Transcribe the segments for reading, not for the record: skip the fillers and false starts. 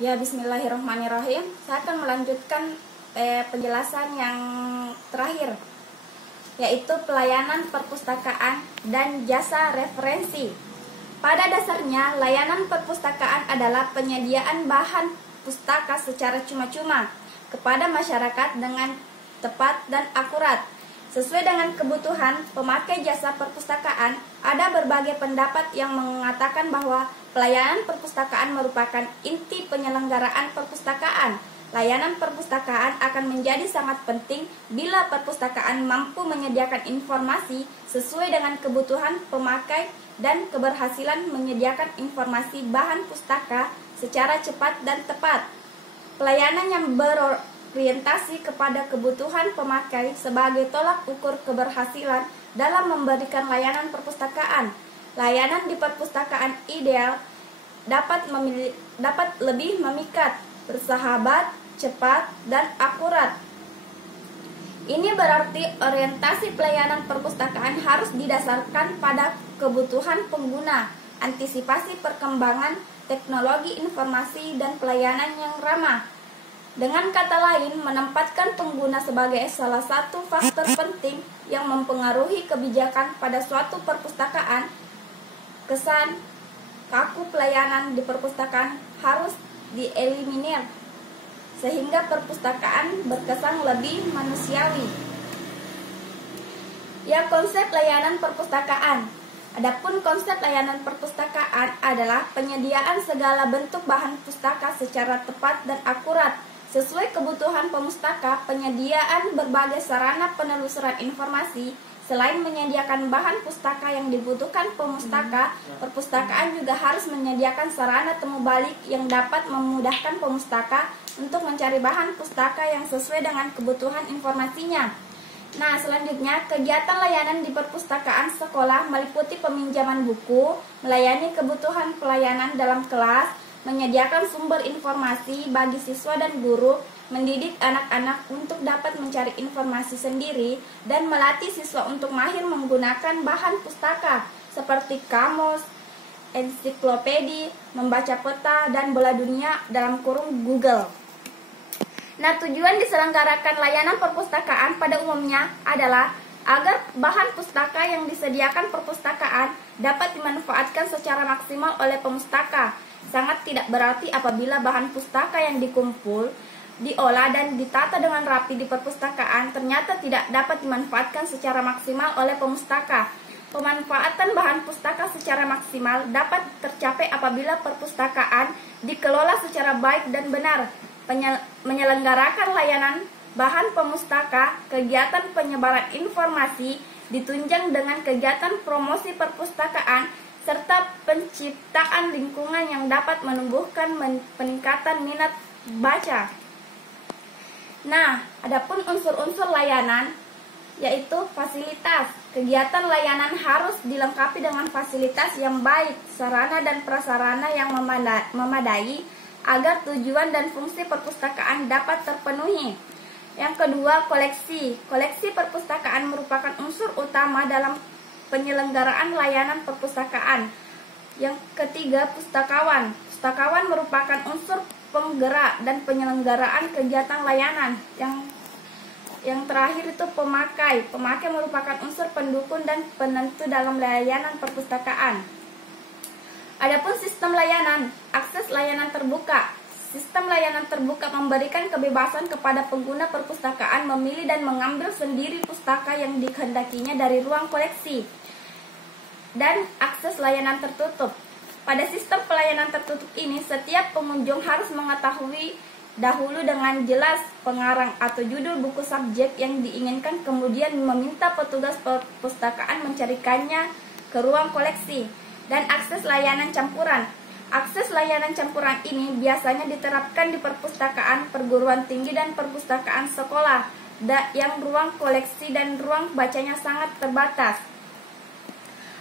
Ya, bismillahirrahmanirrahim. Saya akan melanjutkan penjelasan yang terakhir, yaitu pelayanan perpustakaan dan jasa referensi. Pada dasarnya, layanan perpustakaan adalah penyediaan bahan pustaka secara cuma-cuma kepada masyarakat dengan tepat dan akurat. Sesuai dengan kebutuhan pemakai jasa perpustakaan, ada berbagai pendapat yang mengatakan bahwa pelayanan perpustakaan merupakan inti penyelenggaraan perpustakaan. Layanan perpustakaan akan menjadi sangat penting bila perpustakaan mampu menyediakan informasi sesuai dengan kebutuhan pemakai dan keberhasilan menyediakan informasi bahan pustaka secara cepat dan tepat. Pelayanan yang berorientasi kepada kebutuhan pemakai sebagai tolak ukur keberhasilan dalam memberikan layanan perpustakaan. Layanan di perpustakaan ideal dapat lebih memikat, bersahabat, cepat, dan akurat. Ini berarti orientasi pelayanan perpustakaan harus didasarkan pada kebutuhan pengguna, antisipasi perkembangan teknologi informasi, dan pelayanan yang ramah. Dengan kata lain, menempatkan pengguna sebagai salah satu faktor penting yang mempengaruhi kebijakan pada suatu perpustakaan. Kesan kaku pelayanan di perpustakaan harus dieliminir, sehingga perpustakaan berkesan lebih manusiawi. Ya, konsep layanan perpustakaan. Adapun konsep layanan perpustakaan adalah penyediaan segala bentuk bahan pustaka secara tepat dan akurat sesuai kebutuhan pemustaka. Penyediaan berbagai sarana penelusuran informasi. Selain menyediakan bahan pustaka yang dibutuhkan pemustaka, perpustakaan juga harus menyediakan sarana temu balik yang dapat memudahkan pemustaka untuk mencari bahan pustaka yang sesuai dengan kebutuhan informasinya. Nah, selanjutnya, kegiatan layanan di perpustakaan sekolah meliputi peminjaman buku, melayani kebutuhan pelayanan dalam kelas, menyediakan sumber informasi bagi siswa dan guru, mendidik anak-anak untuk dapat mencari informasi sendiri, dan melatih siswa untuk mahir menggunakan bahan pustaka seperti kamus, ensiklopedi, membaca peta, dan bola dunia dalam kurung Google. Nah, tujuan diselenggarakan layanan perpustakaan pada umumnya adalah agar bahan pustaka yang disediakan perpustakaan dapat dimanfaatkan secara maksimal oleh pemustaka. Sangat tidak berarti apabila bahan pustaka yang dikumpul, diolah dan ditata dengan rapi di perpustakaan ternyata tidak dapat dimanfaatkan secara maksimal oleh pemustaka. Pemanfaatan bahan pustaka secara maksimal dapat tercapai apabila perpustakaan dikelola secara baik dan benar. Menyelenggarakan layanan bahan pemustaka, kegiatan penyebaran informasi ditunjang dengan kegiatan promosi perpustakaan serta penciptaan lingkungan yang dapat menumbuhkan peningkatan minat baca. Nah, adapun unsur-unsur layanan yaitu fasilitas. Kegiatan layanan harus dilengkapi dengan fasilitas yang baik, sarana dan prasarana yang memadai agar tujuan dan fungsi perpustakaan dapat terpenuhi. Yang kedua, koleksi. Koleksi perpustakaan merupakan unsur utama dalam penyelenggaraan layanan perpustakaan. Yang ketiga, pustakawan. Pustakawan merupakan unsur penggerak dan penyelenggaraan kegiatan layanan. Yang terakhir itu pemakai. Pemakai merupakan unsur pendukung dan penentu dalam layanan perpustakaan. Adapun sistem layanan, akses layanan terbuka. Sistem layanan terbuka memberikan kebebasan kepada pengguna perpustakaan memilih dan mengambil sendiri pustaka yang dikehendakinya dari ruang koleksi. Dan akses layanan tertutup. Pada sistem pelayanan tertutup ini, setiap pengunjung harus mengetahui dahulu dengan jelas pengarang atau judul buku subjek yang diinginkan, kemudian meminta petugas perpustakaan mencarikannya ke ruang koleksi. Dan akses layanan campuran. Akses layanan campuran ini biasanya diterapkan di perpustakaan perguruan tinggi dan perpustakaan sekolah yang ruang koleksi dan ruang bacanya sangat terbatas.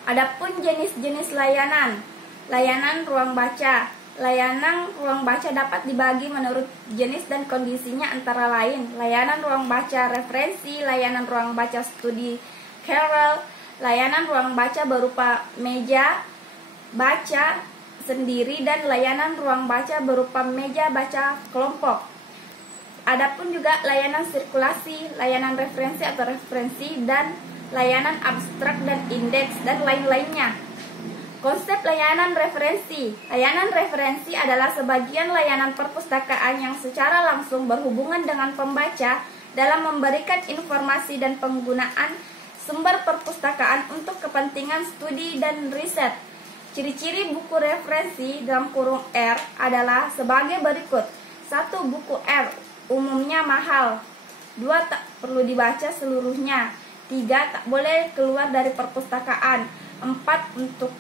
Adapun jenis-jenis layanan. Layanan ruang baca. Layanan ruang baca dapat dibagi menurut jenis dan kondisinya, antara lain layanan ruang baca referensi, layanan ruang baca studi Carrel, layanan ruang baca berupa meja baca sendiri dan layanan ruang baca berupa meja baca kelompok. Adapun juga layanan sirkulasi, layanan referensi atau referensi, dan layanan abstrak dan indeks, dan lain-lainnya. Konsep layanan referensi. Layanan referensi adalah sebagian layanan perpustakaan yang secara langsung berhubungan dengan pembaca dalam memberikan informasi dan penggunaan sumber perpustakaan untuk kepentingan studi dan riset. Ciri-ciri buku referensi dalam kurung R adalah sebagai berikut. 1. Buku R umumnya mahal. 2. Tak perlu dibaca seluruhnya. 3. Tak boleh keluar dari perpustakaan. 4. Untuk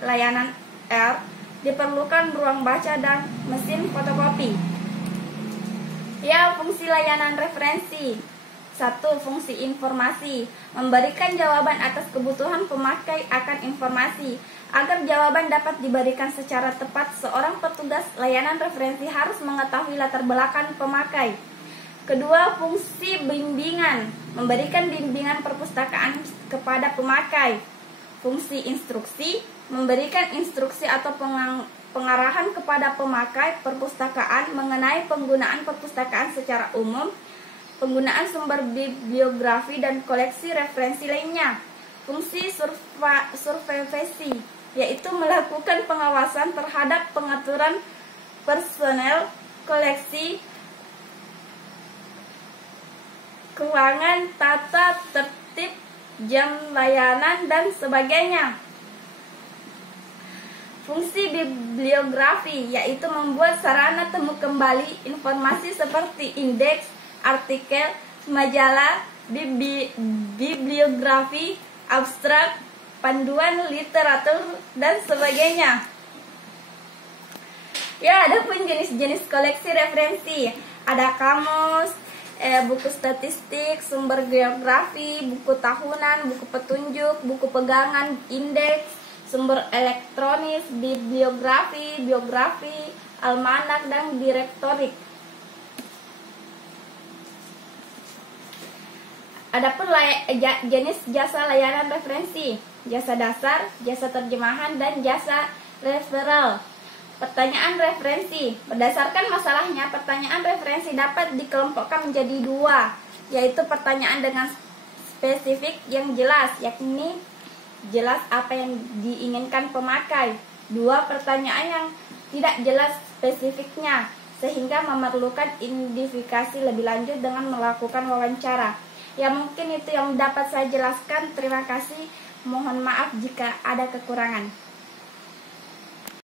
layanan R diperlukan ruang baca dan mesin fotokopi. Ya, fungsi layanan referensi. 1. Fungsi informasi. Memberikan jawaban atas kebutuhan pemakai akan informasi. Agar jawaban dapat diberikan secara tepat, seorang petugas layanan referensi harus mengetahui latar belakang pemakai. Kedua, fungsi bimbingan. Memberikan bimbingan perpustakaan kepada pemakai. Fungsi instruksi. Memberikan instruksi atau pengarahan kepada pemakai perpustakaan mengenai penggunaan perpustakaan secara umum, penggunaan sumber bibliografi dan koleksi referensi lainnya. Fungsi supervisi, yaitu melakukan pengawasan terhadap pengaturan personel, koleksi, keuangan, tata tertib, jam layanan, dan sebagainya. Fungsi bibliografi, yaitu membuat sarana temu kembali informasi seperti indeks, artikel, majalah, bibliografi, abstrak, panduan literatur, dan sebagainya. Ya, ada pun jenis-jenis koleksi referensi. Ada kamus, buku statistik, sumber geografi, buku tahunan, buku petunjuk, buku pegangan, indeks, sumber elektronis, bibliografi, biografi, almanak, dan direktorik. Adapun jenis jasa layanan referensi: jasa dasar, jasa terjemahan, dan jasa referral. Pertanyaan referensi. Berdasarkan masalahnya, pertanyaan referensi dapat dikelompokkan menjadi dua, yaitu pertanyaan dengan spesifik yang jelas, yakni jelas apa yang diinginkan pemakai. 2. Pertanyaan yang tidak jelas spesifiknya, sehingga memerlukan identifikasi lebih lanjut dengan melakukan wawancara. Ya, mungkin itu yang dapat saya jelaskan. Terima kasih. Mohon maaf jika ada kekurangan.